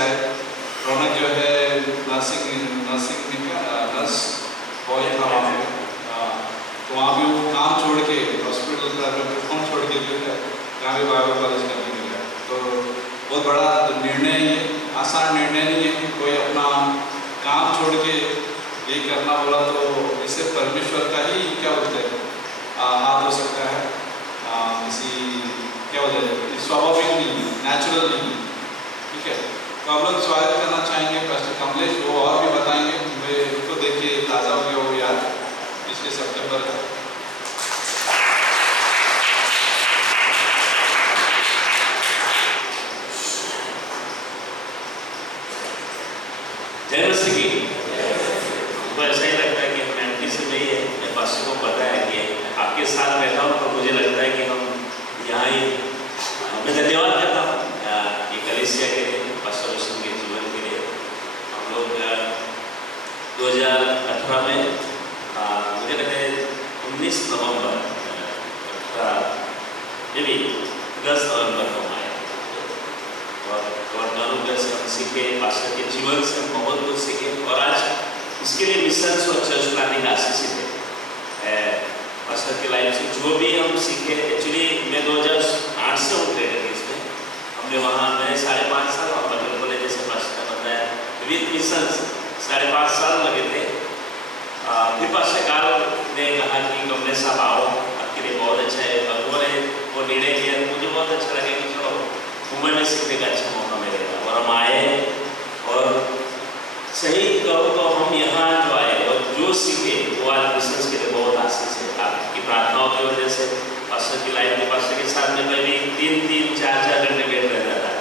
आए। रौनक जो है नर्सिंग नर्स बॉय था वहाँ पे, तो वहाँ भी वो काम छोड़ के हॉस्पिटल का फॉर्म छोड़ के जो है यहाँ भी बाइबल कॉलेज करने के लिए। तो बहुत बड़ा निर्णय है, आसान निर्णय नहीं है कि कोई अपना काम छोड़ के ये करना बोला, तो इससे परमेश्वर का ही क्या बोलते हैं हाथ हो सकता है, किसी क्या बोलते हैं स्वाभाविक नहीं, नेचुरल नहीं। ठीक है, तो हम लोग स्वागत करना चाहेंगे पास्टर कमलेश, वो और भी बताएंगे। मुझे उनको देख के ताज़ा हो गया वो याद पिछले सितंबर का। जय मसीह की। तो ऐसा ही लगता है कि हम एमपी से नहीं है, मैं पास्टर को पता है कि आपके साथ बैठा हूँ, तो मुझे लगता है कि हम यहाँ ही मैं धन्यवाद करता हूँ ये कलीसिया के लिए, पास्टर रोशन के जीवन के लिए। हम लोग 2018 में मुझे लगता है 19 नवंबर 10 नवंबर को आए, और जानूंगा से हम सीखे, पास्टर के जीवन से हम बहुत कुछ सीखे, और आज इसके लिए मिशन और चर्च प्लानिंग आशीषित है पास्टर की लाइफ से जो भी हम सीखे। एक्चुअली मैं 2008 से हूँ ट्रेनर इसमें, हमने वहाँ मैं 5.5 साल वहाँ पर बोले जैसे पास्टर ने बताया विद मिशन 5.5 साल लगे थे। फिर पास्टर कार्ल ने कहा कि कमलेश साहब आओ, आपके लिए बहुत अच्छा है, और उन्होंने वो निर्णय लिया। मुझे बहुत अच्छा लगा कि चलो मुंबई में सीखने का अच्छा मौका मिलेगा, और हम आए। और सही कहो तो हम यहाँ जो आए और जो सीखे वो आज मिशन के लिए बहुत आशीष है। आपकी प्रार्थनाओं की वजह से पास्टर की लाइफ में पास्टर के साथ में कभी 3-3, 4-4 घंटे बैठ रहता था।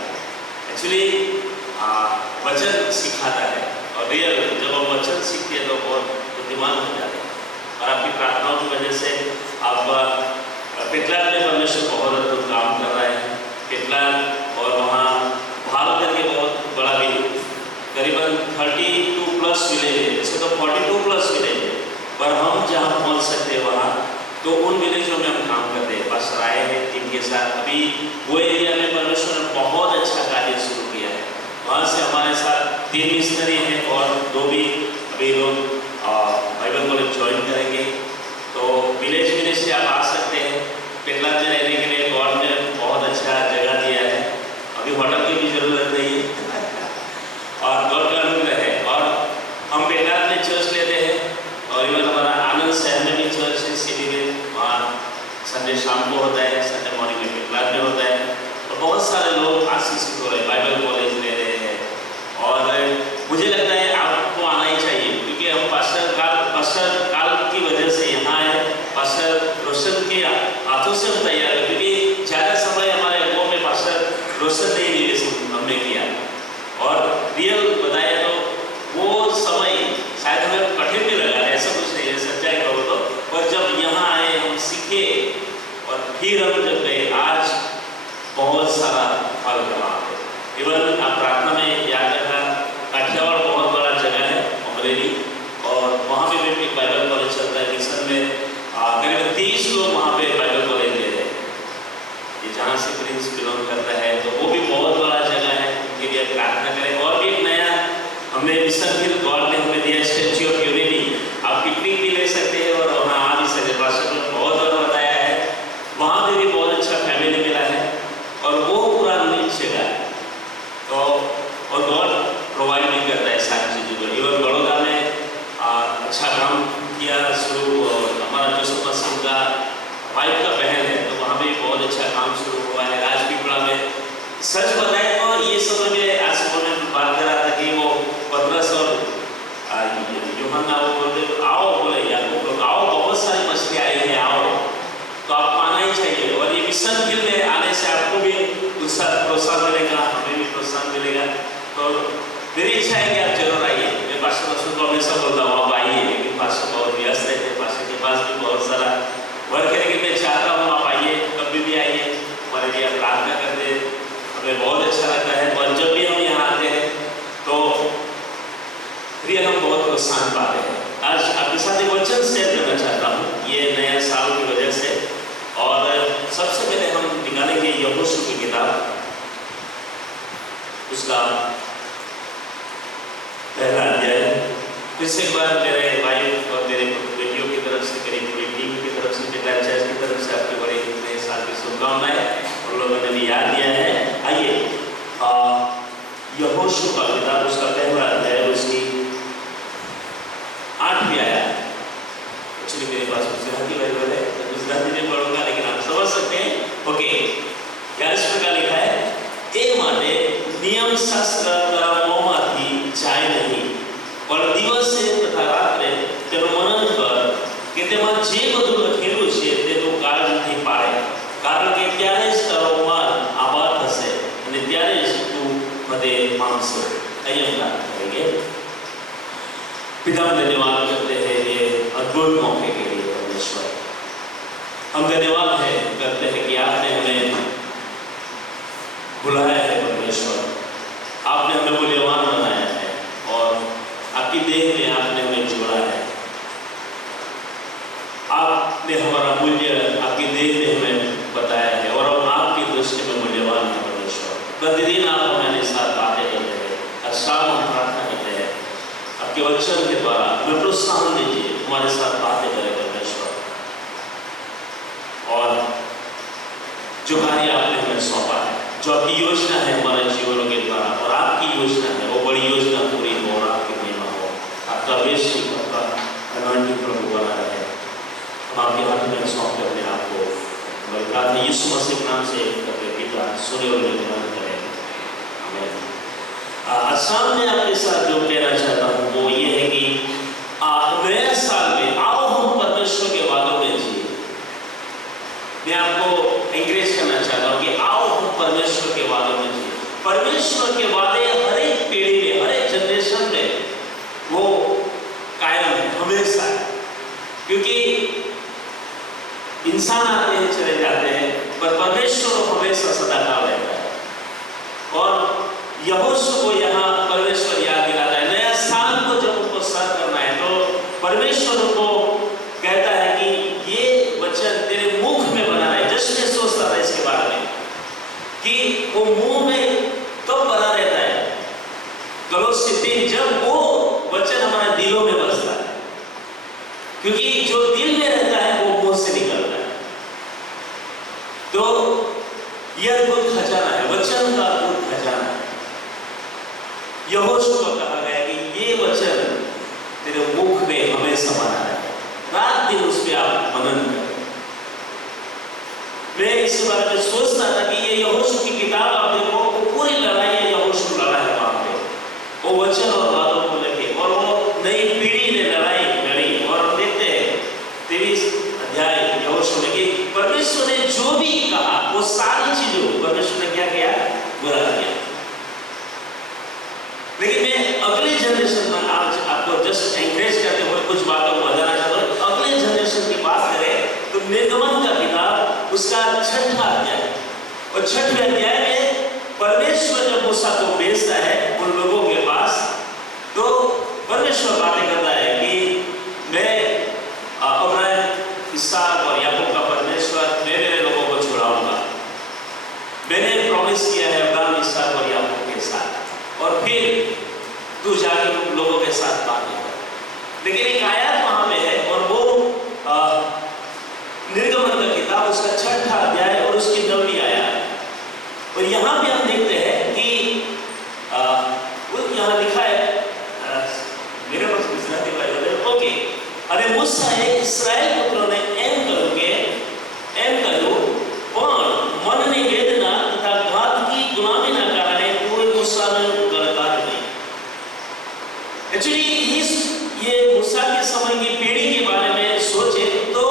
एक्चुअली वचन सिखाता है, और रियल जब हम वचन सीखते हैं तो बहुत बुद्धिमान हो जाते हैं। और आपकी प्रार्थनाओं की वजह से आप पिटलाद में परमेश्वर बहुत अद्भुत काम कर रहा है। पिटलाद और वहाँ भाग करके बहुत बड़ा भी करीबन 32+ विलेज है, जैसे तो 42+ विलेज है, पर हम जहाँ पहुँच सकते हैं वहाँ तो उन विलेजों में हम काम करते हैं। पास्टर आए हैं टीम के साथ, अभी वो एरिया में परमेश्वर ने बहुत अच्छा कार्य शुरू किया है। वहाँ से हमारे साथ 3 मिशनरी हैं और 2 भी अभी लोग बाइबल कॉलेज ज्वाइन करेंगे। तो विलेज से आप आ सकते हैं। पिटलाद में रहने के लिए गॉड ने बहुत अच्छा जगह दिया है, अभी होटल की भी जरूरत नहीं है और गॉड का अनुग्रह है। और हम पिटलाद में चर्च लेते हैं, और इवन हमारा आनंद शहर में भी चर्च है सिटी में, वहाँ संडे शाम को होता है, संडे मॉर्निंग में पिटलाद में होता है। और बहुत सारे लोग आशीषित हो रहे हैं, बाइबल कॉलेज ले रहे हैं। और मुझे लगता है आपको आना ही चाहिए, क्योंकि हम पास्टर काल की वजह से यहाँ आए। पास्टर रोशन के हाथों से हम तैयार है, क्योंकि ज़्यादा समय हमारे अगुओं में पास्टर रोशन ने निवेश हमने किया। और रियल बताया तो वो समय शायद हमें कठिन भी लगा, ऐसा कुछ नहीं है, सच्चाई कहो तो। पर जब यहाँ आए हम सीखे, और फिर हम जब गए, आज बहुत सारा फल कमा है। इवन आप प्रार्थना में याद रखा, काठियावाड़ बहुत बड़ा जगह है अमरेली, और वहाँ पे भी एक बाइबल कॉलेज चलता है। मिशन में करीब 30 लोग वहाँ पे बाइबल कॉलेज ले रहे हैं, ये जहाँ से प्रिंस बिलोंग करता है, तो वो भी बहुत बड़ा जगह है, उनके लिए प्रार्थना करें। और भी एक नया हमने मिशन फिर गॉड ने हमें दिया, स्टैच्यू ऑफ यूनिटी। आप पिकनिक भी ले सकते हैं और वहाँ आ भी सकते हैं। पास्टर ने बहुत बार बताया है, वहाँ पे भी बहुत अच्छा फैमिली मिला है, और वो पूरा नीच जगह है। तो और गॉड प्रोवाइड भी करता है सारी चीज़ों को। इवन बड़ौदा में अच्छा काम किया शुरू, हमारा जोसेफ मसीह का वाइफ का बहन है, तो वहाँ भी बहुत अच्छा काम शुरू हुआ है। राजपीपला में सच बताए तो ये समय में आज सुबह में बात कर रहा था कि वो पतरस और यूहन्ना वो बोलते आओ, बोले यार वो लोग आओ, बहुत सारी मछली आई है, आओ, तो आपको आना ही चाहिए। और ये मिशन फील्ड में आने से आपको भी प्रोत्साहन मिलेगा, हमें भी प्रोत्साहन मिलेगा। तो मेरी इच्छा है कि आप जरूर आइए। मैं पास्टर रसूल को हमेशा बोलता हूँ आप आइए, लेकिन पास्टर बहुत व्यस्त रहते हैं, पास्टर के पास भी बहुत सारा वर्क है, लेकिन मैं चाहता हूँ आप आइए, कभी भी आइए, हमारे लिए प्रार्थना करते, हमें बहुत अच्छा लगता है। और जब भी हम यहाँ आते हैं तो फिर हम बहुत प्रोत्साहन पाते हैं। आज आपके साथ एक वचन शेयर करना चाहता हूँ ये नया साल की वजह से। और सबसे पहले हम निकालेंगे यहोशू की किताब, उसका पहला अध्याय। फिर से एक बार मेरे वाइफ और मेरे बेटियों की तरफ से, मेरी पूरी टीम की तरफ से, पिता चर्च की तरफ से आपके बड़े नए साल की शुभकामनाएं। और लोगों ने भी याद दिया है। आइए यहोशू का किताब, उसका पहला अध्याय, उसकी 8वीं आयत। एक्चुअली मेरे पास गुजराती बाइबल है, तो गुजराती में पढ़ूंगा, लेकिन आप समझ सकते हैं। ओके, क्या इस प्रकार लिखा है? ए माटे नियम शास्त्र करावोमांथी જાય નહીં, પણ દિવસે તથા રાત્રે તેનું મનન કર કે તેમાં જે બધું લખેલું છે તે તું કાળજીથી પાળે, કારણ કે ત્યારે જ તારો માન આબાદ થશે અને ત્યારે જ તું બધે પામશે। અહીં हम बात करेंगे। पिता हम धन्यवाद करते हैं ये अद्भुत मौके के लिए परमेश्वर। हम धन्यवाद करते हैं कि आपने हमें बुलाया है परमेश्वर, आपने हमें मूल्यवान बनाया है और आपकी देह में आपने हमें जोड़ा है। आपने हमारा मूल्य आपकी देह में हमें बताया है और हम आपकी दृष्टि में मूल्यवान है परमेश्वर। प्रतिदिन आप हमारे साथ बातें करते हैं, हर शाम हम प्रार्थना करते हैं, आपके वचन के द्वारा हमें प्रोत्साहन दीजिए, हमारे साथ बातें करें परमेश्वर। और जो कार्य आपने हमें सौंपा है, जो आपकी योजना है हमारे जीवनों के द्वारा, और आपकी योजना है वो बड़ी योजना पूरी हो और आपकी महिमा हो। आपका अभिषेक, आपका अनॉइंटिंग प्रभु बना रहे। हम आपके हाथ में सौंपते अपने आप को। हमारी प्रार्थना यीशु मसीह के नाम से करते पिता सुने और निर्माण करें। आमीन। आज सामने आपके साथ जो कहना चाहता हूँ वो ये है कि नए साल में आओ हम परमेश्वर के वादों में जिए। मैं आपको एंकरेज करना चाहता हूँ कि आओ हम परमेश्वर के वादों में जिए। परमेश्वर के वादे हर एक पीढ़ी में, हर एक जनरेशन में वो कायम है हमेशा, क्योंकि इंसान आते हैं चले जाते हैं, पर परमेश्वर हमेशा सदाकाल रहता है। और यहोशू को यहाँ परमेश्वर याद दिलाता है, नया साल को जब उनको सर करना है तो परमेश्वर को कहता है कि ये वचन तेरे मुख में बना है। जस्ट मैं सोचता था इसके बारे में कि वो मुंह में कब बना रहता है, कलोसी 3, जब वो वचन हमारे दिलों में बसता है, क्योंकि जो दिल में रहता है वो मुंह से निकलता है। तो यह अद्भुत खजाना है, वचन का अद्भुत खजाना है। यहोशू को कहा गया कि ये वचन तेरे मुख में हमेशा बना है, रात दिन उस पर आप मनन करें। मैं इस बारे में सोचता था कि ये यहोशू की किताब आप देखो, वो पूरी लड़ाई है, यहोशू लड़ा है वहां पे, वो वचन और बातों को लेके, और वो नई पीढ़ी ने लड़ाई लड़ी। और देखते हैं 23 अध्याय यहोशू में कि परमेश्वर ने जो भी कहा वो सारी चीजों परमेश्वर ने क्या किया, बुरा किया। लेकिन मैं अगले जनरेशन में आज आपको जस्ट एंकरेज करते हुए कुछ बातों को बताना चाहता हूँ। अगले जनरेशन की बात करें तो निर्गमन का किताब, उसका 6वां अध्याय, और 6वें अध्याय में परमेश्वर जब मूसा को भेजता है उन लोगों के पास, तो परमेश्वर बातें करता है कि मैं अब्राहम, इसहाक और याकूब का परमेश्वर, मैं मेरे लोगों को छुड़ाऊंगा। मैंने प्रॉमिस किया है अब्राहम, इसहाक और याकूब के साथ, और फिर तू जाके उन लोगों के साथ बातें कर। लेकिन एक आयत वहां पे है, और वो निर्गमन का किताब, उसका 6वां अध्याय और उसकी 9वीं आयत। और यहाँ पे हम देखते हैं कि वो यहाँ लिखा है, मेरे पास गुजराती बाइबल है। ओके, अरे मूसाए इस्राएल पुत्रों ने एम कह્યું પણ મનની વેદના તથા ઘાતકી ગુલામીના કારણે કોઈ મૂસાને ગણકાર નહીં। एक्चुअली ये मूसा के समय की पीढ़ी के बारे में सोचे तो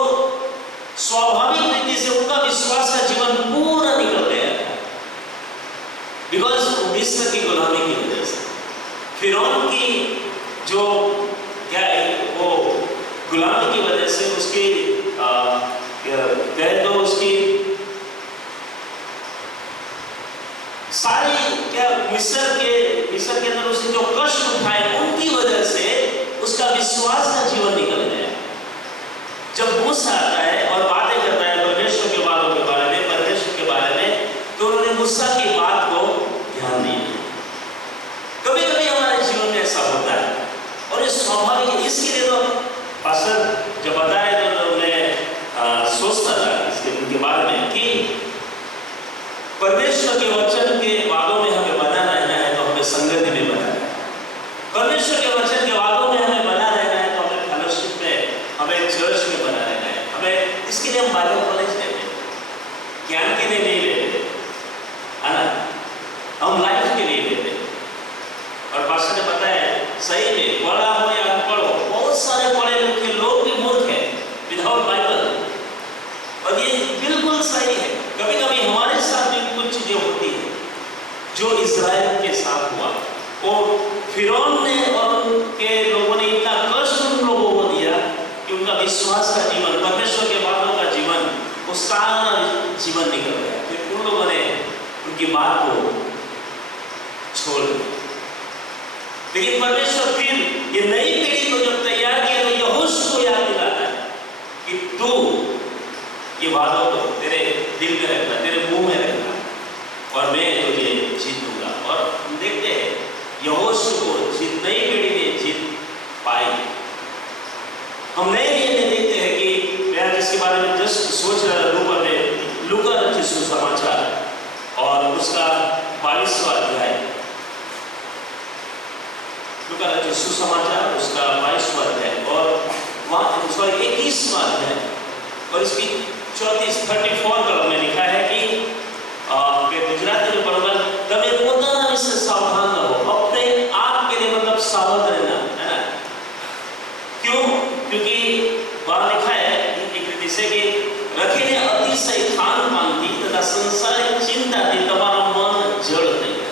स्वाभाविक रीति से उनका विश्वास का जीवन पूरा निकल गया था, बिकॉज मिस्र की गुलामी की वजह से, फिरौन की जो क्या है वो गुलामी की वजह से उसकी कहे तो उसकी सारी क्या मिस्र के अंदर उसने जो कष्ट उठाए उनकी वजह से उसका विश्वास का जीवन निकल गया। जब मूसा आता है और बातें करता है परमेश्वर के बातों के बारे में, परमेश्वर के बारे में, तो उन्होंने मूसा की बात को ध्यान दिया। कभी कभी हमारे जीवन में ऐसा होता है और ये स्वाभाविक है। इसके लिए तो पास्टर जब बताए तो मैं सोचता था इसके उनके बारे में कि परमेश्वर के वचन के वादों में हमें बना रहना है तो हमें संगति में बना रहना है। परमेश्वर के वचन के वादों में हमें बना रहना है तो हमें फेलोशिप में, हमें चर्च में बना रहना है। हमें इसके लिए हम बाइबल कॉलेज लेते हैं, ज्ञान के लिए नहीं लेते, है ना, हम लाइफ के लिए लेते हैं। और पास्टर ने बताया सही में पढ़ा हो या अनपढ़ हो, बहुत सारे पढ़े लिखे लोग भी मूर्ख हैं विदाउट बाइबल, और ये बिल्कुल सही है। कभी कभी हमारे साथ भी कुछ चीजें होती है जो इजराइल के साथ हुआ, और फिरौन ने और उनके लोगों ने इतना कष्ट उन लोगों को दिया कि उनका विश्वास का जीवन, परमेश्वर के बातों का जीवन, वो सारा जीवन निकल गया। फिर उन लोगों ने उनकी बात को छोड़ दिया। लेकिन परमेश्वर फिर ये नई पीढ़ी को जब तैयार किया तो यहोशू को याद दिलाता है कि तू ये बातों को तेरे दिल में रखना, तेरे मुंह में रखना, और मैं तुझे जीत दूंगा। और हम देखते हैं यहोशू को नई पीढ़ी ने जीत पाई। हम नए नियम में देखते हैं कि मैं जिसके बारे में जस्ट सोच रहा था, लूका रचित सुसमाचार और उसका 22वां अध्याय, लूका रचित सुसमाचार उसका 22वां अध्याय और वहाँ 21वां अध्याय और इसकी 34 में लिखा है कि गुजराती में बराबर तबे पोताना विषय सावधान रहो, अपने आप के लिए मतलब सावध रहना, है ना। क्यों? क्योंकि वहाँ लिखा है एक रीति से कि रखीने अतिशय खान पान थी तथा संसारिक चिंता थी, तुम्हारा मन जड़ नहीं है।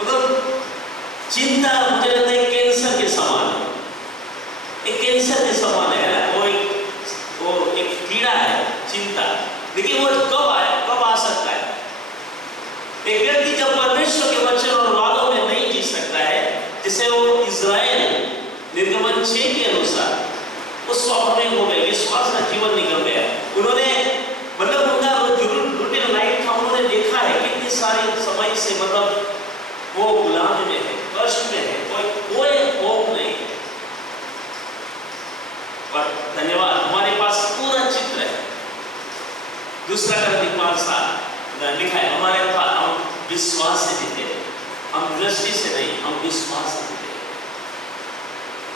मतलब चिंता मुझे लगता है कैंसर के समान है, एक कैंसर के समान है ना। वो एक कीड़ा है चिंता, लेकिन वो कब आ सकता है? एक व्यक्ति जब परमेश्वर के वचन और वादों में नहीं जी सकता है, जिसे वो इजराइल निर्गमन 6 के अनुसार वो स्वाभाविक हो गए, विश्वास का जीवन निकल गया। उन्होंने मतलब उनका रूटीन लाइफ था, उन्होंने देखा है कितनी सारी समय से मतलब वो गुलामी में है, कष्ट में है, कोई होप नहीं है। पर धन्यवाद, हमारे पास पूरा चित्र है। दूसरा Corinthians 5:7 लिखा है, हमारे पास हम विश्वास से जीते हैं, हम दृष्टि से नहीं, हम विश्वास से जीते हैं।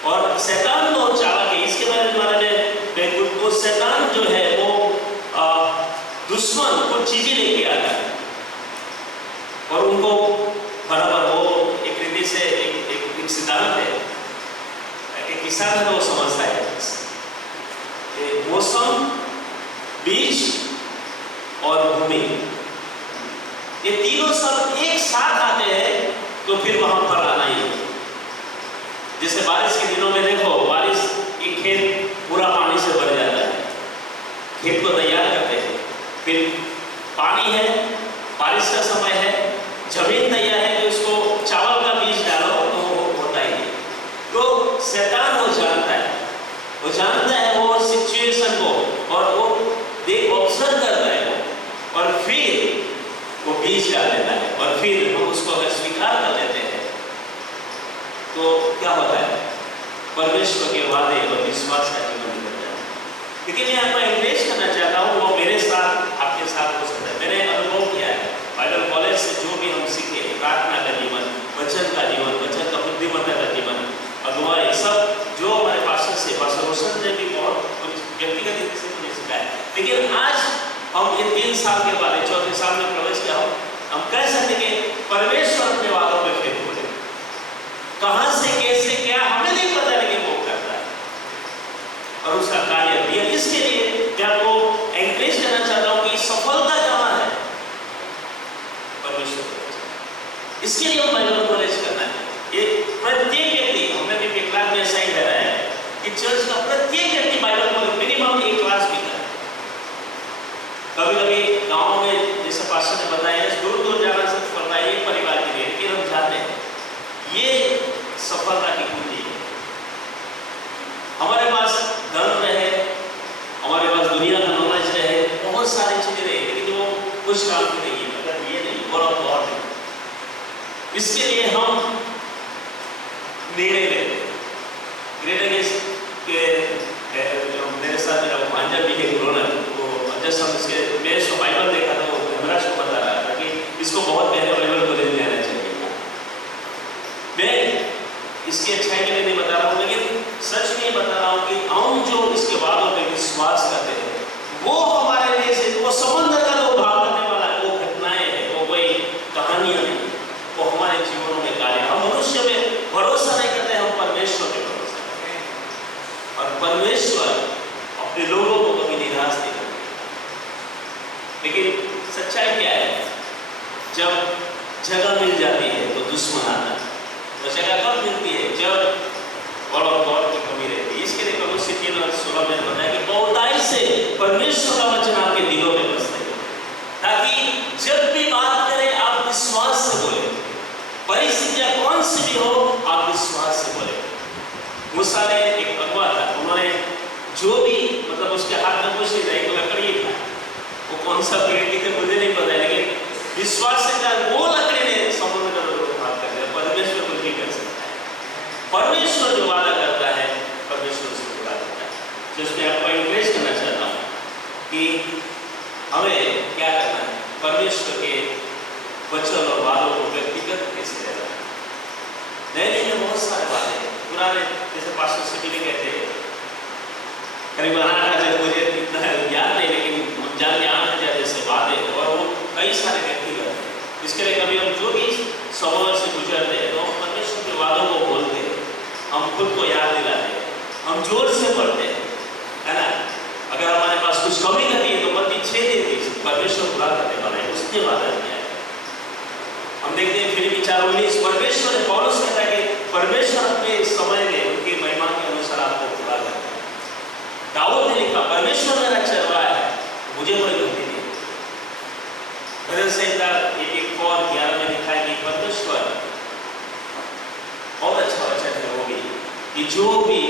और शैतान बहुत चालाक है, इसके बारे में वो शैतान जो है वो दुश्मन को चीजें लेके आता है और उनको बराबर वो एक रीति से एक सिद्धांत है, एक किसान है तो वो समझता है मौसम, बीज और भूमि, ये तीनों सब एक साथ आते हैं तो फिर वहां पर आना ही है। जैसे बारिश के दिनों में देखो, बारिश की खेत पूरा पानी से भर जाता है, खेत को तैयार करते हैं, फिर पानी है, बारिश का समय है, जमीन तैयार है कि उसको चावल का बीज डालो तो वो होता ही है। तो शैतान वो जानता है वो सिचुएशन को, और वो ऑब्जर्व करता है वो, और फिर वो बीज डाल देता है, और फिर हम उसको अगर स्वीकार कर लेते हैं तो क्या होता है? परमेश्वर के वादे और विश्वास का जीवन निकलता है। लेकिन मैं आपको एनकरेज करना चाहता हूँ, वो मेरे साथ आपके साथ हो सकता है। मैंने अनुभव किया है बाइबल कॉलेज से, जो भी हम सीखे, प्रार्थना का जीवन, वचन का जीवन, वचन का बुद्धिमत्ता का जीवन, अगुवाई, सब जो हमारे पास्टर से, पास्टर रोशन ने भी बहुत कुछ व्यक्तिगत रीति से मुझे सिखाया। लेकिन आज हम ये 3 साल के बाद 4थे साल में प्रवेश किया, हम कह सकते कि परमेश्वर अपने वादों में फेल हो गए। कहां से कैसे क्या हमें नहीं पता, लेकिन वो करता है और उसका कार्य दिया। इसके लिए मैं आपको एनकरेज करना चाहता हूं कि सफलता कहां है? परमेश्वर। इसके लिए हम बाइबल कॉलेज करना है। ये प्रत्येक व्यक्ति, हमें भी एक क्लास में ऐसा ही कह रहा है कि चर्च का प्रत्येक व्यक्ति बाइबल कॉलेज मिनिमम एक क्लास भी करे। कभी कभी गाँव में जैसे पास्टर ने बताया, दूर दूर जाना सिर्फ पड़ता है एक परिवार के लिए, लेकिन हम जाते हैं ये सफलता की कुंजी है। हमारे पास धन रहे, हमारे पास दुनिया का नॉलेज रहे, बहुत सारी चीजें रहे, लेकिन वो कुछ काम की नहीं है अगर ये नहीं और बहुत नहीं। इसके लिए हम निर्णय लेते हैं। ग्रेटर के जो मेरे साथ मेरा भांजा भी है रोनक, वो जस्ट हम इसके मैं इसको बाइबल देखा था, वो धर्मराज को बता रहा था कि इसको बहुत पहले बाइबल को ले जाना चाहिए। मैं इसकी अच्छाई के लिए नहीं बता रहा हूँ, लेकिन सच में बता रहा हूँ कि हम जो इसके बातों पर विश्वास करते हैं वो हमारे लिए से वो समुद्र का जो भाव करने वाला है, वो घटनाएं हैं, वो कोई कहानियां नहीं, वो हमारे जीवनों में कार्य। हम मनुष्य में भरोसा नहीं करते, हम परमेश्वर पे भरोसा करते हैं, और परमेश्वर अपने लोगों को कभी निराश नहीं करते। लेकिन सच्चाई क्या है, जब जगह मिल जाती है तो दुश्मन आता है। तो जगह कब मिलती है, जब और गौर की कमी रहती है। इसके लिए कलुस्सी 3:16 में बताया कि बहुताई से परमेश्वर का वचन आपके दिलों में बसने दो, ताकि जब भी बात करें आप विश्वास से बोले, परिस्थितियां कौन सी भी हो आप विश्वास से बोले। मूसा ने एक अगुआ था, उन्होंने जो भी मतलब उसके हाथ में कुछ नहीं था, एक लकड़ी था, वो कौन सा पेड़ की थी मुझे नहीं पता, लेकिन विश्वास से वो लकड़ी ने समुद्र का भाग कर दिया। परमेश्वर कुछ भी कर सकता है, परमेश्वर जो वादा करता है परमेश्वर उसको पूरा करता है। जिसमें आपको एनकरेज करना चाहता हूँ कि हमें क्या करना है, परमेश्वर के वचन और वादों को व्यक्तिगत कैसे लेना है। नए में बहुत सारे वादे हैं, पुराने जैसे पास्टर सिटी में कहते हैं करीब 8,000, मुझे इतना याद नहीं, लेकिन जान के 8,000 जैसे वादे, और वो कई सारे व्यक्तिगत हैं। इसके लिए कभी हम जो भी स्वभाव से गुजरते हैं तो हम परमेश्वर के वादों को बोलते हैं, हम खुद को याद दिलाते हैं, हम जोर से पढ़ते हैं, है ना। अगर हमारे पास कुछ कमी घटी है तो मत्ती 6:23 परमेश्वर पूरा करने वाला है, उसने वादा किया है। हम देखते हैं फिलिप्पी 4:19 परमेश्वर पौलुस कहता है कि परमेश्वर अपने समय में उनकी महिमा के अनुसार आपको पूरा करता है। दाऊद ने लिखा परमेश्वर मेरा चरवाहा है, मुझे कोई गलती नहीं। भजन संहिता 1:11 में लिखा है कि परमेश्वर बहुत अच्छा वचन है वो भी, कि जो भी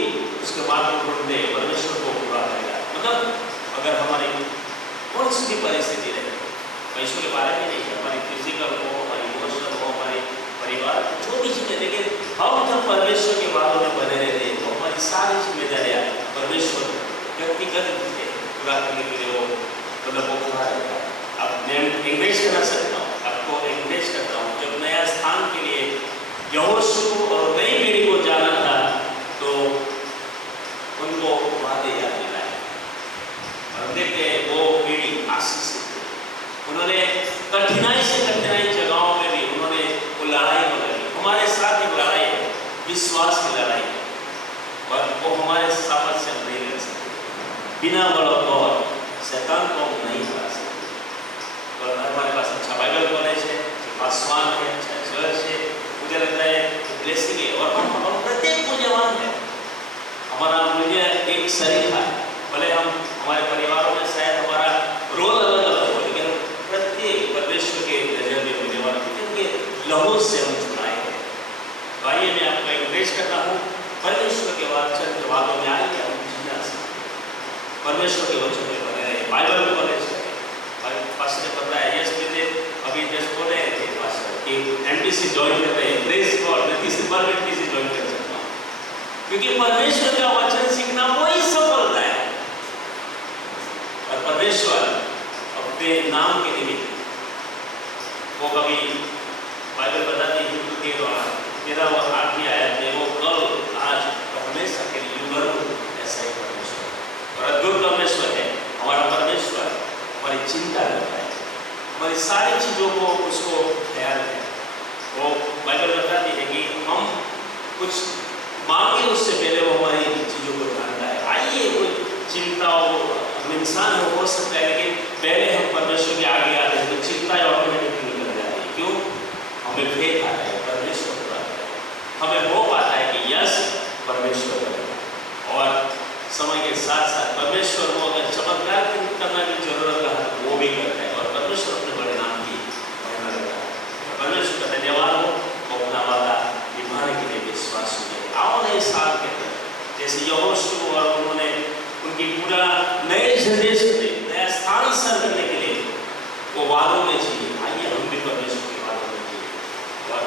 उसके बात को ढूंढते परमेश्वर को पूरा करेगा। मतलब अगर हमारी कौन सी भी परिस्थिति रहे, पैसों के बारे में नहीं, हमारी फिजिकल हो, हमारी इमोशनल हो, हमारे परिवार जो भी चीजें, लेकिन हम जब परमेश्वर के बातों में बने रहते हैं तो हमारी सारी जिम्मेदारियां परमेश्वर व्यक्तिगत पूरा करने के लिए वो मतलब वो खड़ा रहता है। अब मैं एंकरेज करना सकता हूँ, आपको एंकरेज करता हूँ, जब नया स्थान के लिए यहोशू और नई पीढ़ी को जाना था तो उनको वादे याद दिलाए, और देखते हैं वो पीढ़ी आशीषित थी। उन्होंने कठिनाई से कठिनाई जगहों में भी उन्होंने वो लड़ाई को लड़ी। हमारे साथ एक लड़ाई है, विश्वास की लड़ाई, और वो हमारे सामर्थ्य से नहीं लड़ सकते, बिना बड़ों और शैतान को हम नहीं हरा सकते। और हमारे पास अच्छा बाइबल कॉलेज है, पासवान है, अच्छा चर्च है, मुझे लगता है ब्लेसिंग है, और हम प्रत्येक मूल्यवान है। हमारा मूल्य एक शरीर है, भले हम हमारे परिवारों में शायद हमारा रोल अलग अलग हो, लेकिन प्रत्येक परमेश्वर के नजर में मूल्यवान, क्योंकि लहू से हम चुनाए हैं। तो आइए मैं आपको एनकरेज करता हूँ, परमेश्वर के वचन के वादों में आइए हम जीना सीखें, परमेश्वर के वचन में बने रहे, बाइबल कॉलेज है। पास्टर ने बताया यस्टरडे अभी जस्ट बोले थे पास्टर कि एमटीसी ज्वाइन कर रहे हैं, प्रेज गॉड, मैं तीसरी बार एमटीसी ज्वाइन कर सकता हूँ, क्योंकि परमेश्वर का वचन सीखना वही सफलता है। और परमेश्वर अपने नाम के निमित्त वो कभी बाइबल बताती है के द्वारा मेरा वो 8वीं आयत में वो कल आज और हमेशा के लिए युगल ऐसा ही परमेश्वर और अद्भुत परमेश्वर है। हमारा परमेश्वर हमारी चिंता करता है, हमारी सारी चीज़ों को उसको ख्याल है। वो बाइबल बताती है कि हम कुछ मांगे उससे पहले वो हमारी चीज़ों को जानता है। आइए वो चिंता हम इंसान हो सकता है, लेकिन पहले हम परमेश्वर के आगे आते हैं तो चिंताएं ऑटोमेटिकली निकल जाती है। क्यों? हमें भेद आता है परमेश्वर को, हमें वो पाता है कि यस परमेश्वर और समय के साथ साथ परमेश्वर को अगर चमत्कार करना की जरूरत है वो भी करता है, और परमेश्वर अपने बड़े नाम की महिमा करता है। परमेश्वर का धन्यवाद हो, अपना वादा निभाने के लिए विश्वास हो। आओ नए साल के अंदर जैसे यहोशू और उन्होंने उनकी पूरा नए जनरेशन में नया स्थान सर करने के लिए वो वादों में जिए। आइए हम भी परमेश्वर के वादों में जिए और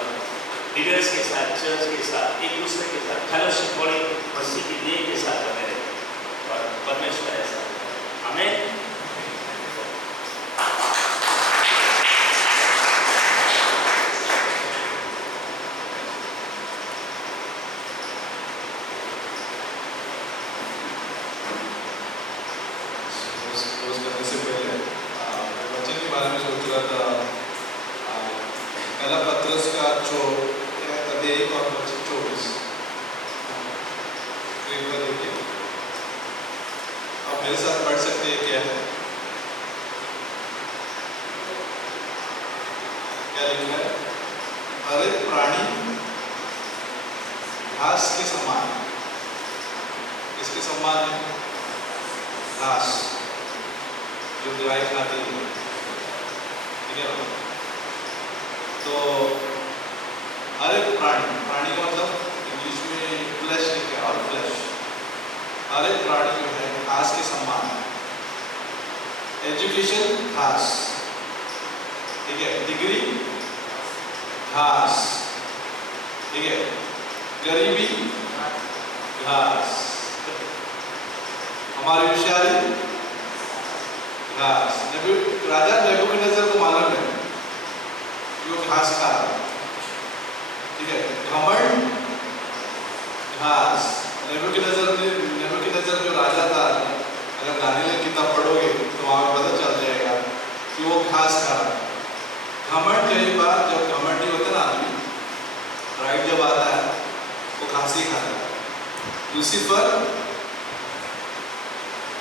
लीडर्स के साथ, चर्च के साथ, एक दूसरे के साथ फेलोशिप बड़ी मसीह की देह के साथ बने रहे और परमेश्वर ऐसा हमें रोज करने से पहले मैं वचन के बारे में सोच रहा था। पहला पत्रस का अध्याय 1 और वचन 24 स्क्रीन पर देखिए। आप मेरे साथ पढ़ सकते हैं। क्या है, क्या लिखा है? हर एक प्राणी घास के समान है। किसके समान है? घास जो गाय खाती है, ठीक है ना? तो हर एक प्राणी का मतलब इंग्लिश में फ्लैश लिखा है, और फ्लैश, हर एक प्राणी जो है घास के समान है। एजुकेशन घास, ठीक है, डिग्री घास, ठीक है, गरीबी घास, हमारी होशियारी घास। राजा नेबूकदनेस्सर को मालूम है कि वो घास खा रहा है, ठीक है। घमंड घास। नेबूकदनेस्सर जो राजा था, अगर दानिएल की किताब पढ़ोगे तो वहाँ पे पता चल जाएगा कि वो घास खा रहा है। घमंड कई बार जब घमंडी होता है ना आदमी, राइट जब आता है वो घास ही खाता है। लूसीफर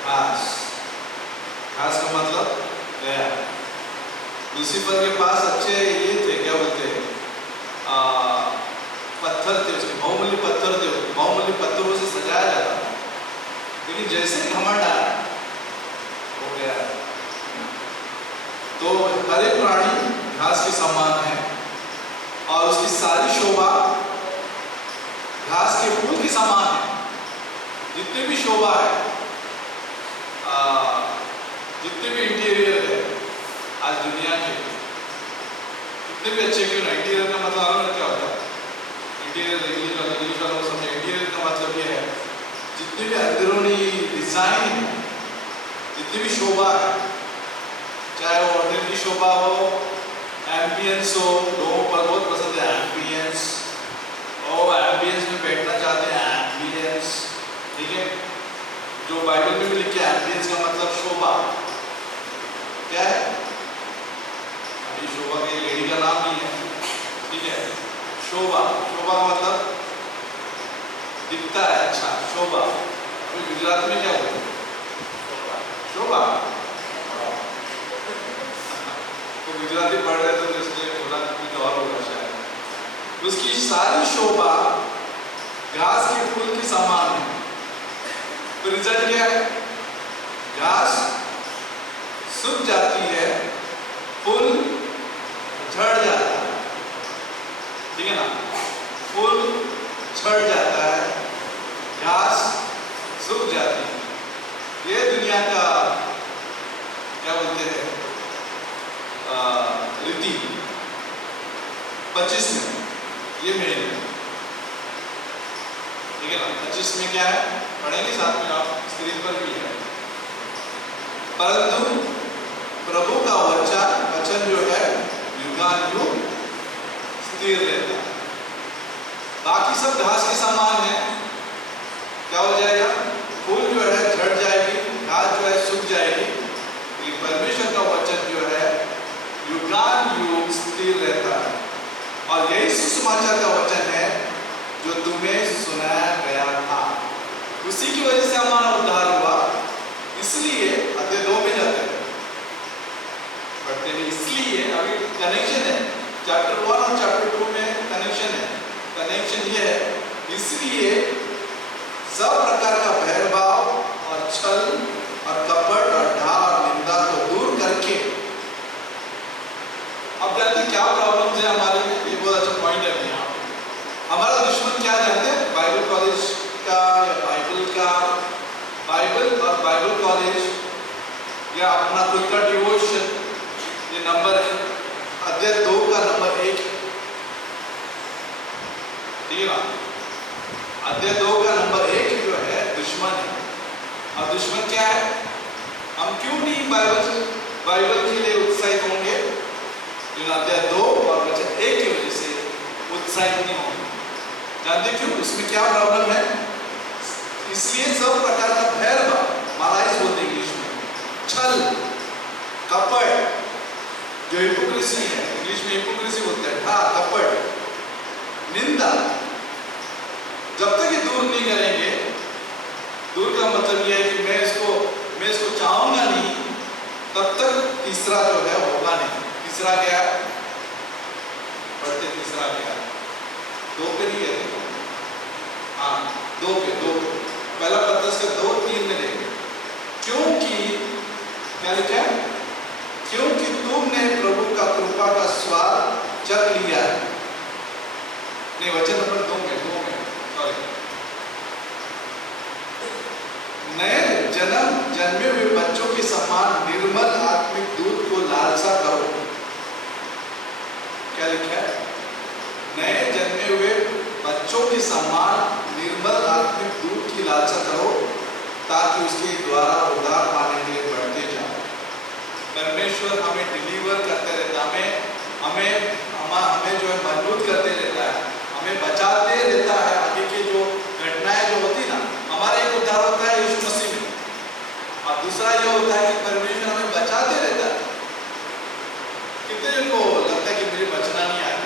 घास, घास का मतलब गया। लूसीफर के पास अच्छे ये थे, क्या बोलते हैं, पत्थर थे, उसके बहुमूल्य पत्थर थे, बहुमूल्य पत्थरों से सजाया जाता था। लेकिन जैसे घमंड आया हो गया। तो हर एक प्राणी घास के समान है और उसकी सारी शोभा घास के फूल के समान है। जितने भी शोभा है, जितने भी इंटीरियर है आज दुनिया के, कितने भी अच्छे क्यों ना, इंटीरियर का मतलब आगे क्या होता है? इंटीरियर इंग्लिश वालों को समझे। इंटीरियर का मतलब ये है जितने भी अंदरूनी डिजाइन है, जितनी भी शोभा है, चाहे वो होटल की शोभा हो, एम्बियंस हो, लोगों पर बहुत पसंद है एम्बियंस, और एम्बियंस में बैठना चाहते हैं, एम्बियंस, ठीक है। जो बाइबल में भी लिखा है एम्बियंस का मतलब शोभा क्या है? अभी शोभा के लेडी का नाम नहीं है, ठीक है। शोभा, शोभा का मतलब दिखता है अच्छा, शोभा। तो गुजरात में क्या बोलते हैं? शोभा। तो गुजराती पढ़ रहे थे तो इसलिए बोला कुछ और होगा शायद। उसकी सारी शोभा घास के फूल के समान है। तो रिजल्ट क्या है? घास सूख जाती है, फूल झड़ जाता है, ठीक है ना? फूल झड़ जाता है, घास सूख जाती है। ये दुनिया का क्या बोलते हैं रीति। 25 में ये मेन, ठीक है ना? 25 में क्या है पढ़ेंगे साथ में, आप स्क्रीन पर भी है। परंतु प्रभु का वचन जो है युगानुयुग स्थिर रहता है। बाकी सब घास के समान है, क्या हो जाएगा? फूल जो है झड़ जाएगी, घास जो है सूख जाएगी। लेकिन परमेश्वर का वचन जो है युगानुयुग स्थिर रहता है। और यही सुसमाचार का वचन है जो तुम्हें सुनाया गया था। उसी की वजह से हमारा उद्धार हुआ। इसलिए अध्याय 2 में जाते हैं, पढ़ते हैं। इसलिए अभी कनेक्शन है, चैप्टर 1 और चैप्टर 2 में कनेक्शन है। कनेक्शन ये है, इसलिए सब प्रकार का भेदभाव और छल और कपट और ढा और निंदा को दूर करके। अब जानते क्या प्रॉब्लम है हमारे में? ये बहुत अच्छा पॉइंट है यहाँ पे। हमारा दुश्मन क्या जानते हैं? बाइबल कॉलेज का या बाइबल का, बाइबल और बाइबल कॉलेज या अपना खुद का डिवोशन। ये नंबर है अध्याय 2 का नंबर 1। ठीक है ना। अध्याय 2 का नंबर 1 जो है दुश्मन है। अब दुश्मन क्या है? हम क्यों नहीं बाइबल के लिए उत्साहित होंगे? क्योंकि अध्याय 2 और वचन 1 की वजह से उत्साहित नहीं होंगे। जानते क्यों? उसमें क्या प्रॉब्लम है? इसलिए सब प्रकार का भैरवा, मालाइज बोलते हैं इंग्लिश में, छल, कपट, जो हिपोक्रेसी है, इंग्लिश में हिपोक्रेसी बोलते हैं, हाँ कपट, निंदा, जब तक ये दूर नहीं करेंगे, दूर का मतलब ये है कि मैं इसको चाहूंगा नहीं, तब तक तीसरा जो है होगा नहीं। तीसरा क्या है? पढ़ते तीसरा क्या है? 2 पे नहीं है, हाँ 2 पे पहला पत्रस का 2:3 में देखें। क्योंकि क्या लिखा है? क्योंकि तुमने प्रभु का कृपा का स्वाद चख लिया है। नहीं, वचन नंबर 2 में सॉरी, नए जन्मे हुए बच्चों के समान निर्मल आत्मिक दूध को लालसा करो। क्या लिखा है? नए जन्मे हुए बच्चों के समान निर्मल आत्मिक दूध की लालसा करो, ताकि उसके द्वारा उद्धार पाने के लिए बढ़ते जाओ। परमेश्वर हमें डिलीवर करते रहता है, हमें जो है मजबूत करते रहता है, हमें बचाते रहता है। आगे की जो घटनाएं जो होती ना, हमारा एक उद्धार होता है यीशु मसीह में, और दूसरा ये होता है कि परमेश्वर हमें बचाते रहता है। कितने को लगता है कि मुझे बचना नहीं आया?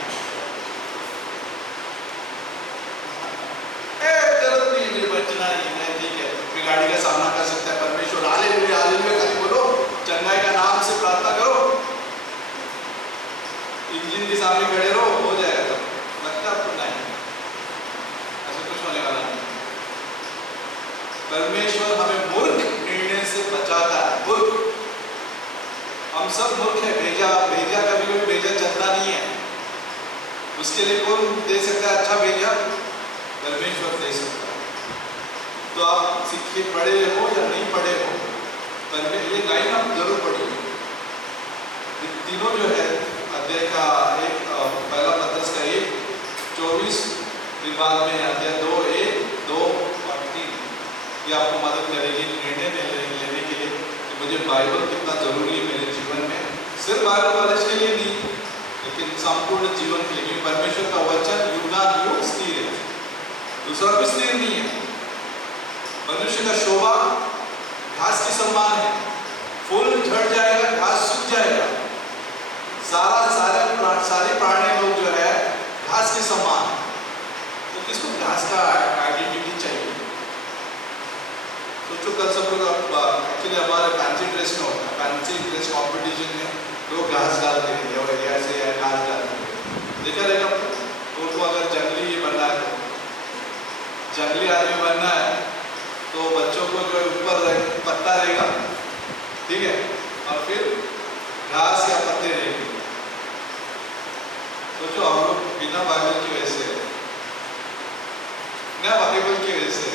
जरूरत नहीं, मुझे बचना नहीं है, ठीक है, मैं गाड़ी का सामना कर सकता है। परमेश्वर हालेलुया हालेलुया खाली बोलो, चंगाई का नाम से प्रार्थना करो, इंजन के सामने खड़े रहो, हो जाएगा। तब लगता आपको नहीं, ऐसा कुछ होने वाला नहीं। परमेश्वर हमें मूर्ख निर्णय से बचाता है। मूर्ख, हम सब मूर्ख है। भेजा कभी कोई भेजा चलता नहीं है, उसके लिए कौन दे सकता है? अच्छा भेजा परमेश्वर दे सकता है। तो आप सीखे पढ़े हो या नहीं पढ़े हो, ये लाइन आप जरूर पढ़िए। तीनों जो है अध्याय का पहला पत्रस का 1:24, फिर बाद में अध्याय 2:1, 2 और 3, ये आपको मदद करेगी निर्णय लेने के लिए कि मुझे बाइबल कितना जरूरी है मेरे जीवन में। सिर्फ बाइबल कॉलेज के लिए नहीं, लेकिन संपूर्ण जीवन के लिए। परमेश्वर का वचन युगानुयुग स्थिर है, दूसरा कुछ स्थिर नहीं है। मनुष्य का शोभा घास के समान है, फूल झड़ जाएगा, घास सूख जाएगा। सारे प्राणी लोग जो है घास के समान है। तो किसको घास का आइडेंटिटी चाहिए? सोचो कल सब लोग एक्चुअली हमारे फैंसी ड्रेस में होता है, फैंसी ड्रेस कॉम्पिटिशन में लोग घास डालते हैं और ऐसे घास डालते हैं, देखा रहेगा। उनको अगर जंगली बनना है, जंगली आदमी बनना है, तो बच्चों को जो ऊपर पत्ता रहेगा, ठीक है, और फिर घास या पत्ते रहेंगे। सोचो हम लोग बिना बाइबल की वजह से, बिना बाइबल की वजह से,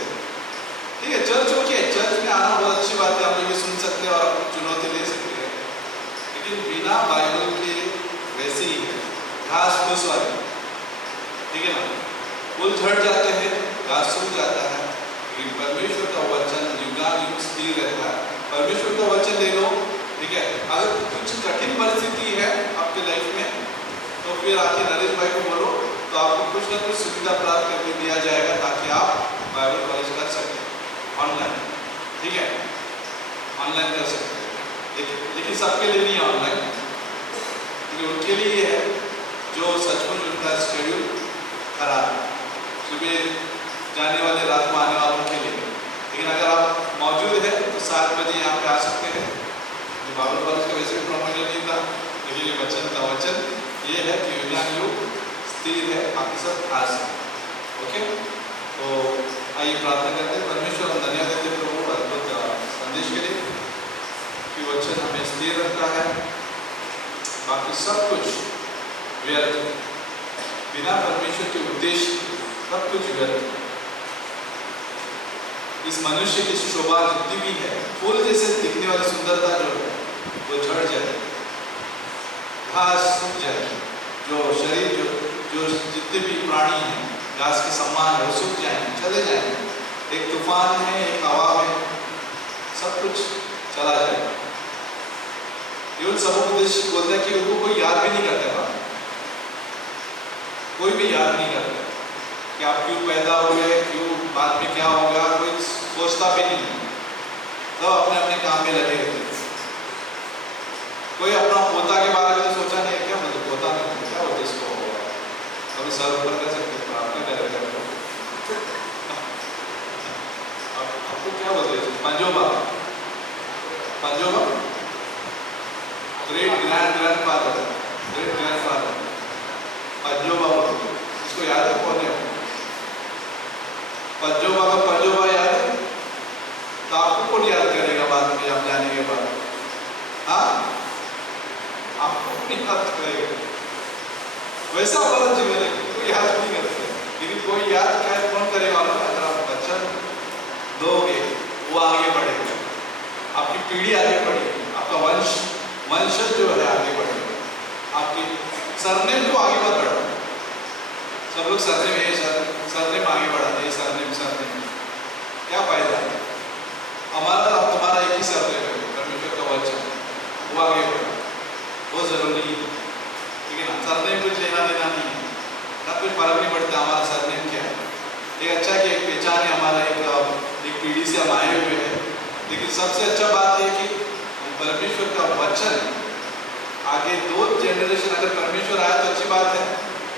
ठीक है, चर्च ओके, चर्च में आना बहुत अच्छी बात है, हम लोग ये सुन सकते हैं और अपनी चुनौती ले सकते हैं, लेकिन बिना बाइबल के वैसे ही है, घास फूस वाली, ठीक है ना। फूल झड़ जाते हैं, घास सूख जाता है, लेकिन परमेश्वर का वचन युगानुयुग स्थिर रहता है। परमेश्वर का वचन ले लो, ठीक है। अगर कुछ कठिन परिस्थिति है आपके लाइफ में, तो फिर आके नरेश भाई को बोलो, तो आपको कुछ ना कुछ सुविधा प्राप्त करके दिया जाएगा, ताकि आप बाइबल कॉलेज कर सकते हैं ऑनलाइन, ठीक है, ऑनलाइन कर सकते हैं। लेकिन सबके लिए नहीं है ऑनलाइन, क्योंकि उनके लिए ये है जो सचमुच उनका शेड्यूल खराब है, सुबह जाने वाले रात में आने वालों के लिए। लेकिन अगर आप मौजूद हैं तो 7 बजे यहाँ पे आ सकते हैं। बाइबल कॉलेज का वैसे भी प्रमोशन नहीं था, लेकिन ये वचन का वचन ये है कि युगानुयुग स्थिर है, बाकी सब खास है। ओके, तो आइए प्रार्थना करते हैं। परमेश्वर हम धन्यवाद देते हैं प्रभु अद्भुत संदेश के लिए, कि वचन हमें स्थिर रखता है, बाकी सब कुछ व्यर्थ, बिना परमेश्वर के उद्देश्य सब कुछ व्यर्थ। इस मनुष्य की शोभा जितनी भी है, फूल जैसे दिखने वाली सुंदरता जो है वो झड़ जाए, घास सूख जाए, जो शरीर जो जितने भी प्राणी हैं घास के सम्मान है, वो सूख जाएंगे, चले जाएंगे। एक तूफान है, एक हवा है, सब कुछ चला जाएगा। केवल समुपदेश बोलता है कि उनको कोई याद भी नहीं करता बात, कोई भी याद नहीं करता कि आप क्यों पैदा हुए, क्यों बाद में क्या होगा, कोई सोचता भी नहीं। सब अपने अपने काम में लगे रहते। कोई अपना पोता के बारे में सोचा नहीं, क्या मतलब पोता नहीं, क्या होता इसको, अभी सर ऊपर कर सकते, प्रार्थना करेगा आपको क्या बोलते हैं, पंजोबा, पंजोबा, ग्रेट ग्रैंडफादर, ग्रेट ग्रैंडफादर, पंजोबा बोलते हैं। इसको याद है कौन है? पंजोबा का पंजोबा याद है? तो आपको कौन याद करेगा बाद में, आप जाने के बाद? हाँ, आपको नहीं याद करेगा। वैसा हमारा जीवन है, कोई याद नहीं करता, लेकिन कोई याद क्या कौन करेगा? अगर आप बच्चा दोगे, वो आगे बढ़ेगा, आपकी पीढ़ी आगे बढ़ेगी, आपका वंशज जो है आगे बढ़ेगा, आपकी सरनेम को आगे मत बढ़ा। सब लोग सरनेम आगे बढ़ाते हैं, सरनेम क्या फायदा है? हमारा तुम्हारा एक ही सरनेम है, परमेश्वर का वचन, वो आगे बढ़ा, वो जरूरी है, ठीक है ना? सरनेम कुछ लेना देना नहीं है, ना कुछ फर्क नहीं पड़ता हमारा सरनेम क्या है। एक अच्छा कि एक पहचान है हमारा, एक पीढ़ी से हम आए हुए हैं, लेकिन सबसे अच्छा बात है कि परमेश्वर का वचन आगे 2 जनरेशन, अगर परमेश्वर आया तो अच्छी बात है,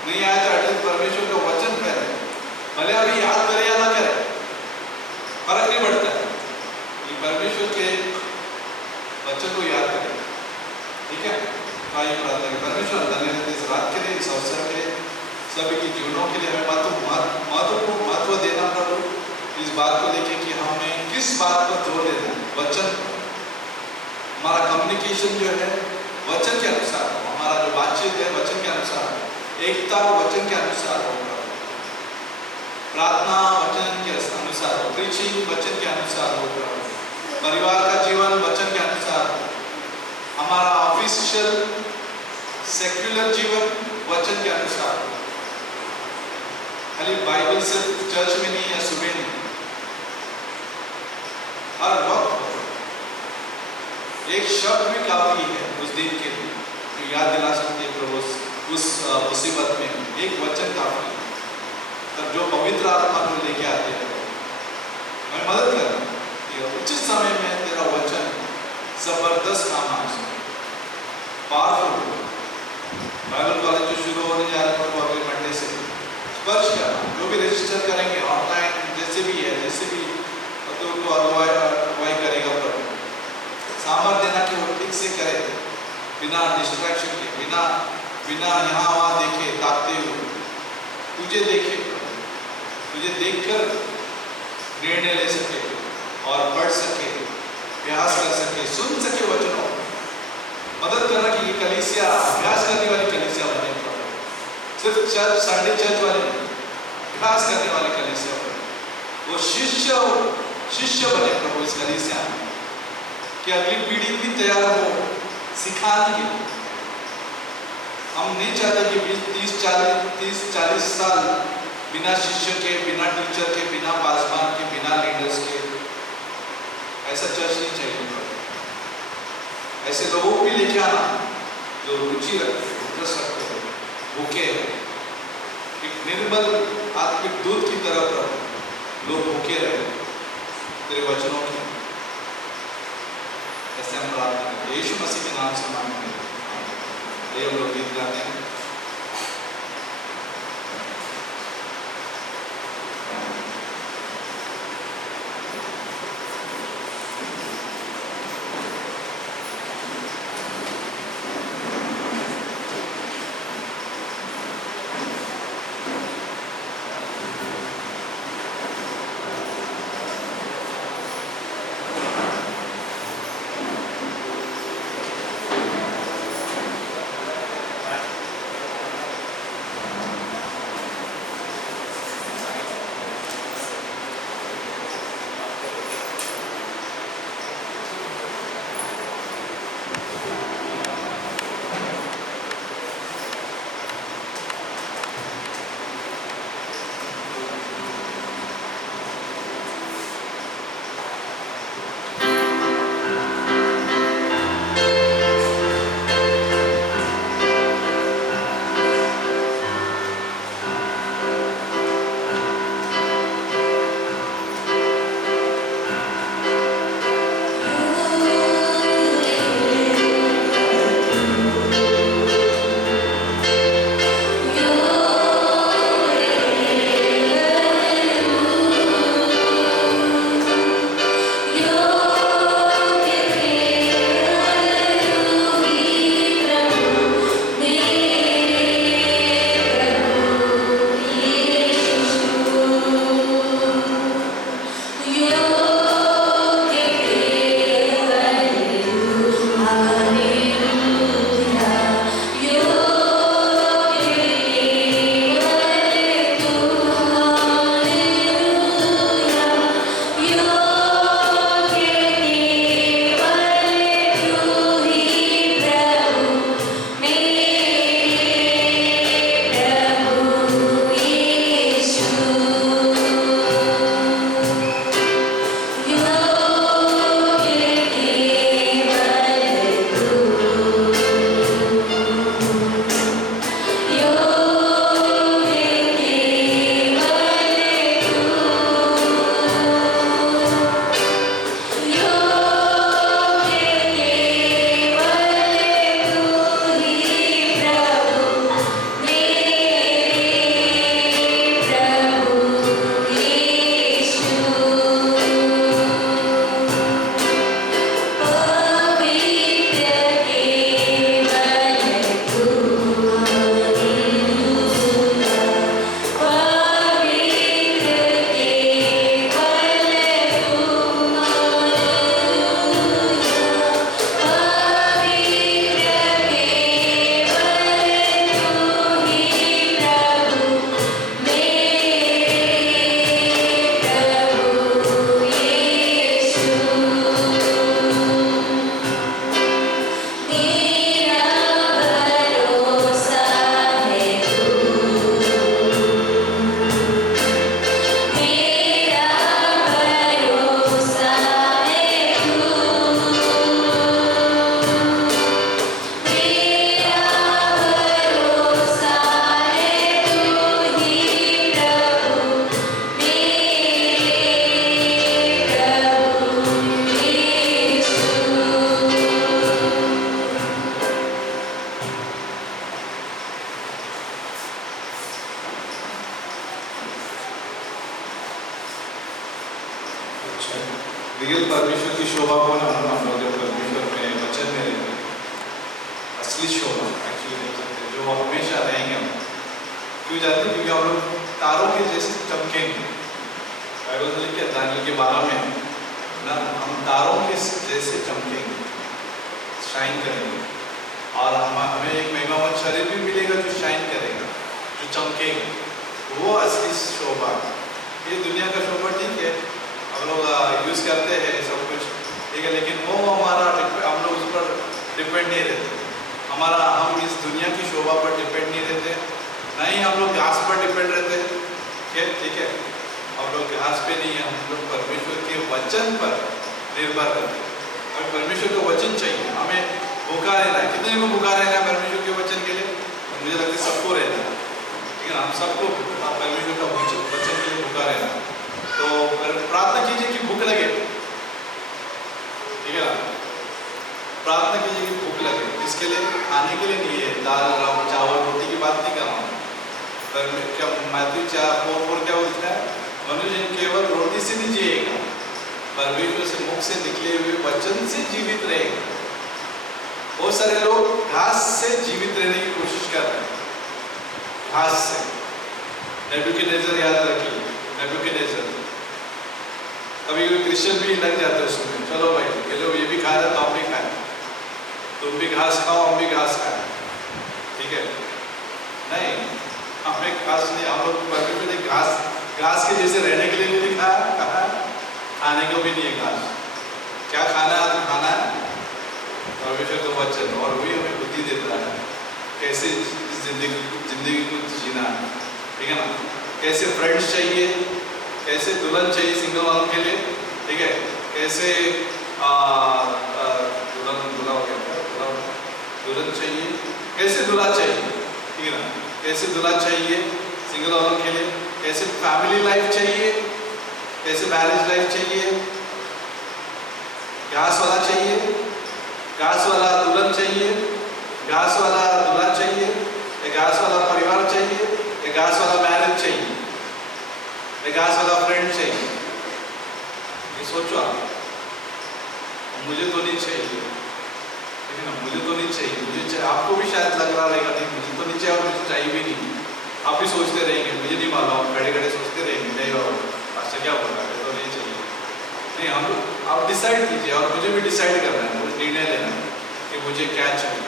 नहीं आया तो एटलीस्ट परमेश्वर का वचन फैले, भले अभी याद करे या ना करे, फर्क नहीं पड़ता है, ये परमेश्वर के वचन को याद करें, ठीक है? आइए प्रार्थना करें। परमेश्वर धन्यवाद इस रात के लिए, इस अवसर के लिए, सभी के जीवनों के लिए हमें महत्व देना प्रभु, इस बात को लेके कि हमें किस बात पर जोर देना, वचन, हमारा कम्युनिकेशन जो है वचन के अनुसार हो, हमारा जो बातचीत है वचन के अनुसार, एकता वचन के अनुसार हो, प्रार्थना वचन के अनुसार हो, प्रीचिंग वचन के अनुसार हो, परिवार का जीवन वचन के अनुसार हो, हमारा ऑफिशियल सेक्युलर जीवन वचन के अनुसार हो। खाली बाइबल सिर्फ चर्च में नहीं या सुबह नहीं, हर वक्त एक शब्द भी काफी है उस दिन के लिए, जो याद दिला सकते हैं प्रभु उस मुसीबत में, एक वचन काफी है। तब जो पवित्र आत्मा को लेके आते हैं, हमें मदद करना कि उचित समय में तेरा वचन जबरदस्त काम आ सके, पावरफुल। बाइबल कॉलेज जो शुरू होने जा रहा है अगले मंडे से स्पर्श करना, जो भी रजिस्टर करेंगे ऑनलाइन जैसे भी है, जैसे भी तो उनको अगुवाई करेगा प्रभु, सामर्थ देना कि वो ठीक से करे, बिना डिस्ट्रैक्शन के, बिना यहाँ वहाँ देखे ताकते हुए, तुझे देखे, तुझे देखकर निर्णय ले सके और पढ़ सके, अभ्यास कर सके, सुन सके वचनों। मदद करना कि ये कलीसिया अभ्यास करने वाली कलीसिया बने, सिर्फ चर्च संडे चर्च वाले नहीं, अभ्यास करने वाले कलीसिया बने, वो शिष्य बने प्रभु इस कलीसिया में, कि अगली पीढ़ी भी तैयार हो सिखाने के लिए। हम नहीं चाहते कि 30-40 साल बिना शिष्य के, बिना टीचर के, बिना पासवान के, बिना लीडर्स के, ऐसा चर्च नहीं चाहिए। ऐसे लोगों को भी लेके आना जो रुचि रखते, इंटरेस्ट रखते, भूखे, एक निर्मल आत्मिक दूध की तरफ लोग भूखे रहे तेरे वचनों के। ऐसे हम प्रार्थना करते हैं यीशु मसीह के नाम से मांगते हैं। हम लोग गीत गाते हैं। रियल परमेश्वर की शोभा को ना हम लोग जब परमेश्वर में वचन में रहेंगे, असली शोभा एक्चुअली देख सकते हैं, जो हमेशा रहेंगे हम। क्यों जाते हैं? क्योंकि हम लोग तारों के जैसे चमकेंगे। बाइबल में लिखा है दानियल के 12 में ना, हम तारों के जैसे चमकेंगे, शाइन करेंगे, और हमें एक महिमावान शरीर भी मिलेगा जो शाइन करेगा, जो चमकेगा। वो असली शोभा। ये दुनिया का शोभा ठीक है, हम लोग यूज़ करते हैं सब कुछ, ठीक है, लेकिन वो हमारा हम लोग उस पर डिपेंड नहीं रहते। हम इस दुनिया की शोभा पर डिपेंड नहीं रहते, नहीं हम लोग घास पर डिपेंड रहते हैं, ठीक है, हम लोग घास पे नहीं है, हम लोग परमेश्वर के वचन पर निर्भर रहते हैं। हमें परमेश्वर का वचन चाहिए, हमें भूखा रहना है। कितने को भूखा रहना है परमेश्वर के वचन के लिए? मुझे लगता है सबको रहना है, ठीक है, हम सबको परमेश्वर का वचन के लिए भूखा रहना है। तो प्रार्थना कीजिए कि भूख लगे, ठीक है, प्रार्थना कीजिए कि भूख लगे। इसके लिए खाने के लिए नहीं है, दाल चावल रोटी की बात नहीं कर रहा हूँ। क्या मैथ्यू 4:4 क्या बोलता है? मनुष्य केवल रोटी से नहीं जिएगा, परमेश्वर से मुख से निकले हुए वचन से जीवित रहेगा। बहुत सारे लोग घास से जीवित रहने की कोशिश कर रहे हैं, घास से। नेबूकदनेस्सर याद रखिए, नेबूकदनेस्सर कभी कभी क्रिश्चियन भी लग जाते हैं उसमें, चलो भाई ये लोग ये भी खा रहे तो हम भी खाएं, तुम भी घास खाओ हम भी घास खाएं, ठीक है। नहीं, हमें घास नहीं, हम लोग परमेश्वर ने घास के जैसे रहने के लिए नहीं दिखाया, कहा खाने को भी नहीं है घास। क्या खाना है? तो खाना है परमेश्वर का वचन, और वही हमें बुद्धि देता है कैसे जिंदगी को जीना है, ठीक है ना। कैसे फ्रेंड्स चाहिए, कैसे दुल्हन चाहिए सिंगल वालों के लिए, ठीक है, कैसे दुल्हन चाहिए, कैसे दूल्हा चाहिए, ठीक है ना, कैसे दूल्हा चाहिए सिंगल वालों के लिए, कैसे फैमिली लाइफ चाहिए, कैसे मैरिज लाइफ चाहिए, घास वाला चाहिए, घास वाला दुल्हन चाहिए, घास वाला दूल्हा चाहिए, या घास वाला परिवार चाहिए, या घास वाला मैरिज चाहिए, घास वाला फ्रेंड चाहिए। ये सोचो आप, मुझे तो नहीं चाहिए, ठीक है ना, मुझे तो नहीं चाहिए, मुझे चाहिए। आपको भी शायद लग रहा रहेगा नहीं मुझे तो नहीं चाहिए और मुझे चाहिए भी नहीं, आप भी सोचते रहेंगे, मुझे नहीं मालूम, खड़े खड़े सोचते रहेंगे, नहीं बाबा अच्छा क्या बोल रहा है, तो नहीं चाहिए। नहीं, हम आप डिसाइड कीजिए, और मुझे भी डिसाइड करना है, मुझे निर्णय लेना है कि मुझे क्या चाहिए,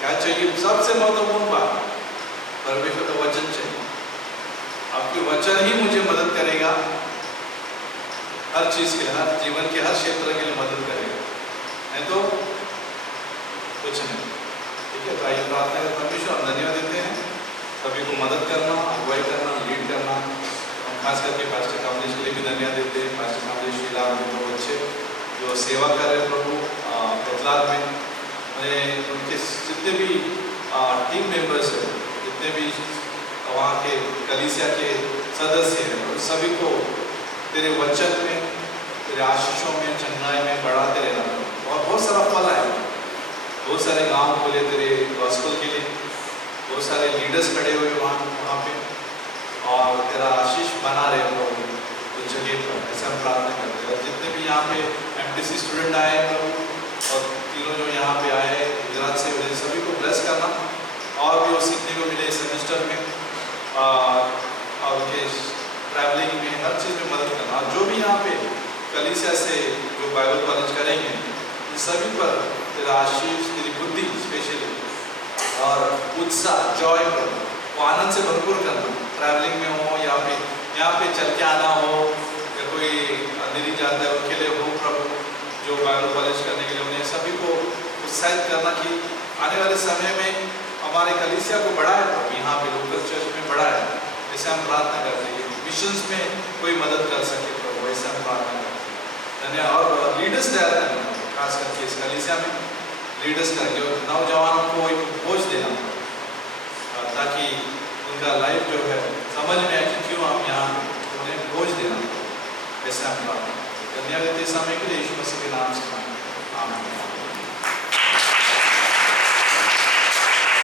क्या चाहिए। सबसे महत्वपूर्ण बात परमेश्वर का वचन चाहिए। आपके वचन ही मुझे मदद करेगा हर चीज़ के लिए, हर जीवन के हर क्षेत्र के लिए मदद करेगा, नहीं तो कुछ नहीं, ठीक है। तो आइए प्रार्थना कर, परमेश्वर हम धन्यवाद देते हैं सभी को मदद करना, अगुवाई करना, लीड करना। हम खास करके पास्टर कमलेश के लिए भी धन्यवाद देते हैं। पास्टर कमलेश शीला के दो बच्चे जो सेवा कर रहे हैं प्रभु बेतलाल में, उनके जितने भी टीम मेंबर्स हैं, जितने भी वहाँ के कलीसिया के सदस्य हैं, उन सभी को तेरे वचन में, तेरे आशीषों में, चंगाई में बढ़ाते रहना। और बहुत सारा फल आए, बहुत सारे गांव खोले तेरे गॉस्पेल के लिए, बहुत सारे लीडर्स खड़े हुए वहाँ पे, और तेरा आशीष बना रहे प्रभु उस जगह पर। ऐसा हम प्रार्थना करते हैं। और जितने भी यहाँ पे MTC स्टूडेंट आए हैं प्रभु, और तीनों जो यहाँ पे आए गुजरात से, उन्हें सभी को ब्लेस करना, और भी वो सीखने को मिले सेमेस्टर में, और उनके ट्रैवलिंग में, हर चीज़ में मदद करना। और जो भी यहाँ पे कलीसिया से जो बाइबल कॉलेज करेंगे, इन सभी पर तेरा आशीष, तेरी बुद्धि स्पेशली, और उत्साह, जॉय करना, वो आनंद से भरपूर करना। ट्रैवलिंग में हो, यहाँ पे चल के आना हो, या कोई नहीं जाता है उनके लिए हो प्रभु, जो बाइबल कॉलेज करने के लिए, उन्हें सभी को उत्साहित करना कि आने वाले समय में हमारे कलीसिया को बढ़ाए प्रभु, यहाँ पे लोकल चर्च में बढ़ाए। ऐसे हम प्रार्थना करते हैं, मिशंस में कोई मदद कर सके प्रभु, ऐसे हम प्रार्थना करते हैं। धन्यवाद। और लीडर्स तैयार करना, खास करके इस कलीसिया में लीडर्स करके, और नौजवानों को एक बोझ देना, ताकि उनका लाइफ जो है समझ में आए कि क्यों हम यहाँ, उन्हें बोझ देना। ऐसे हम प्रार्थना। धन्यवाद देते समय के लिए यीशु मसीह के नाम से आमीन।